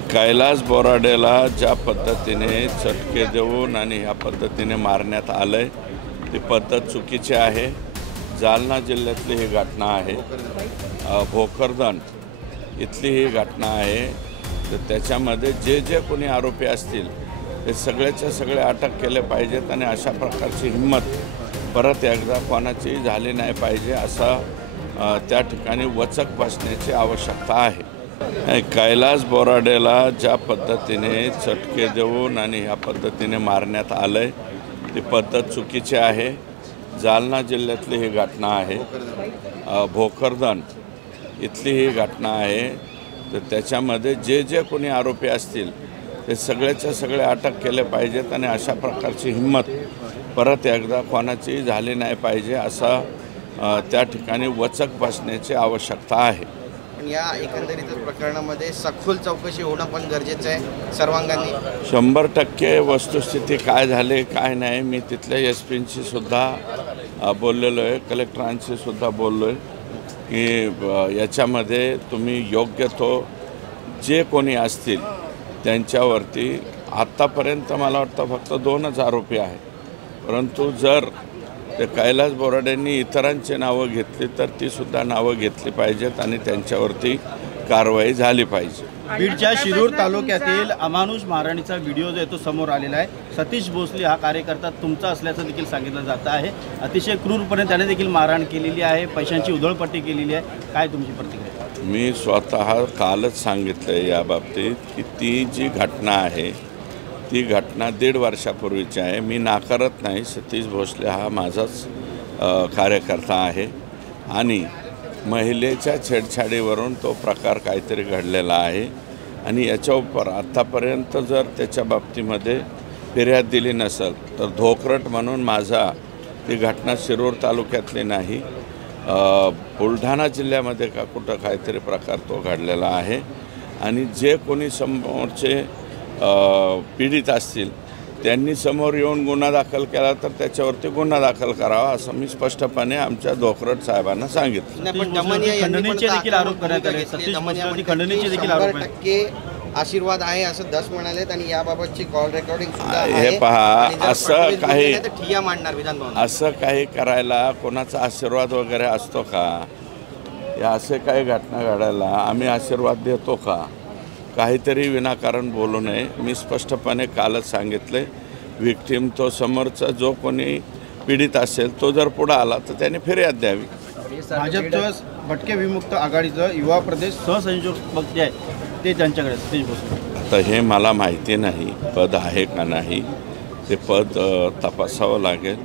कैलास बोराडेला ज्या पद्धतीने चटके देऊन आणि ह्या पद्धतीने मारण्यात आलंय ती पद्धत चुकीची आहे। जालना जिल्ह्यातली ही घटना आहे, भोकरदन इथली ही घटना आहे। तर त्याच्यामध्ये जे कोणी आरोपी असतील ते सगळेच्या सगळे अटक केले पाहिजेत आणि अशा प्रकारची हिम्मत परत एकदा कोणाची झाली नाही पाहिजे असा त्या ठिकाणी वचक बसण्याची आवश्यकता आहे। कैलास बोराडेला ज्या पद्धतीने चटके देऊन आणि ह्या पद्धतीने मारण्यात आलंय ती पद्धत चुकीची आहे। जालना जिल्ह्यातली ही घटना आहे, भोकरदन इथली ही घटना आहे। तर त्याच्यामध्ये जे कोणी आरोपी असतील ते सगळेच्या सगळे अटक केले पाहिजेत आणि अशा प्रकारची हिम्मत परत एकदा कोणाची झाली नाही पाहिजे असा त्या ठिकाणी वचक बसण्याची आवश्यकता आहे। या एकंदरीत प्रकरणामध्ये सखोल चौकशी होणं पण गरजेचं आहे सर्वांगांनी। 100% वस्तुस्थिती काय झाले काय नाही मी तिथल्या एसपींशी सुद्धा बोललेलो आहे, कलेक्टरांशी सुद्धा बोललो आहे की याच्यामध्ये तुम्ही योग्य तो जे कोणी असतील त्यांच्यावरती आत्तापर्यंत मला वाटतं फक्त 2च आरोपी आहे, परंतु जर ते कैलास बोराडेंनी इतरांची नावं घेतली तर ती सुद्धा नावं घेतली पाहिजेत आणि त्यांच्यावरती कारवाई झाली पाहिजे। बीडच्या शिरूर तालुक्यातील अमानुष मारहाणीचा व्हिडिओ जो आहे तो समोर आलेला आहे। सतीश भोसले हा कार्यकर्ता तुमचा असल्याचं देखील सांगितलं जात आहे। अतिशय क्रूरपणे त्याने देखील मारहाण केलेली आहे, पैशांची उधळपट्टी केलेली आहे। काय तुमची प्रतिक्रिया? मी स्वतः कालच सांगितलं या बाबतीत की ती जी घटना आहे ती घटना 1.5 वर्षापूर्वीची आहे। मी नाकारत नाही, सतीश भोसले हा माझाच कार्यकर्ता आहे आणि महिलेच्या छेडछाडीवरून तो प्रकार काहीतरी घडलेला आहे आणि याच्यावर आत्तापर्यंत जर त्याच्या बाबतीमध्ये फिर्याद दिली नसेल तर धोकरट म्हणून माझा ती घटना शिरूर तालुक्यातली नाही, बुलढाणा जिल्ह्यामध्ये का कुठं काहीतरी प्रकार तो घडलेला आहे आणि जे कोणी समोरचे पीडित असतील त्यांनी समोर येऊन गुन्हा दाखल केला तर त्याच्यावरती गुन्हा दाखल करावा असं मी स्पष्टपणे आमच्या धोकरट साहेबांना सांगितलं। आशीर्वाद आहे असं दस म्हणालेत आणि याबाबतची कॉल रेकॉर्डिंग हे पहा, असं काही ठिय्या मांडणार विधानभवन, असं काही करायला कोणाचा आशीर्वाद वगैरे असतो का? या असे काही घटना घडायला आम्ही आशीर्वाद देतो का? काहीतरी विनाकारण बोलू नये। मी स्पष्टपणे कालच सांगितले, विक्टीम तो समोरचा जो कोणी पीडित असेल तो जर पुढे आला तर त्याने फिर्याद द्यावी। भाजपचं भटके विमुक्त आघाडीचं युवा प्रदेश सहसंयोजक जे आहे ते त्यांच्याकडे सतीश भोसले। तर हे मला माहिती नाही पद आहे का नाही, ते पद तपासावं लागेल,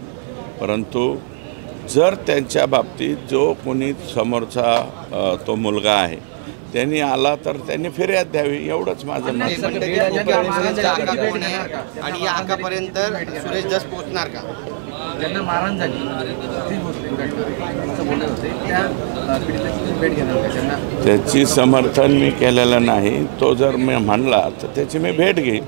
परंतु जर त्यांच्या बाबतीत जो कोणी समोरचा तो मुलगा आहे त्यांनी आला तर त्यांनी फिर्याद द्यावी, एवढंच माझं मत आहे। आणि या आकापर्यंत सुरेश दस पोहोचणार का? ज्यांना मारहाण झाली त्याची समर्थन मी केलेलं नाही, तो जर मी म्हणला तर त्याची मी भेट घेईन।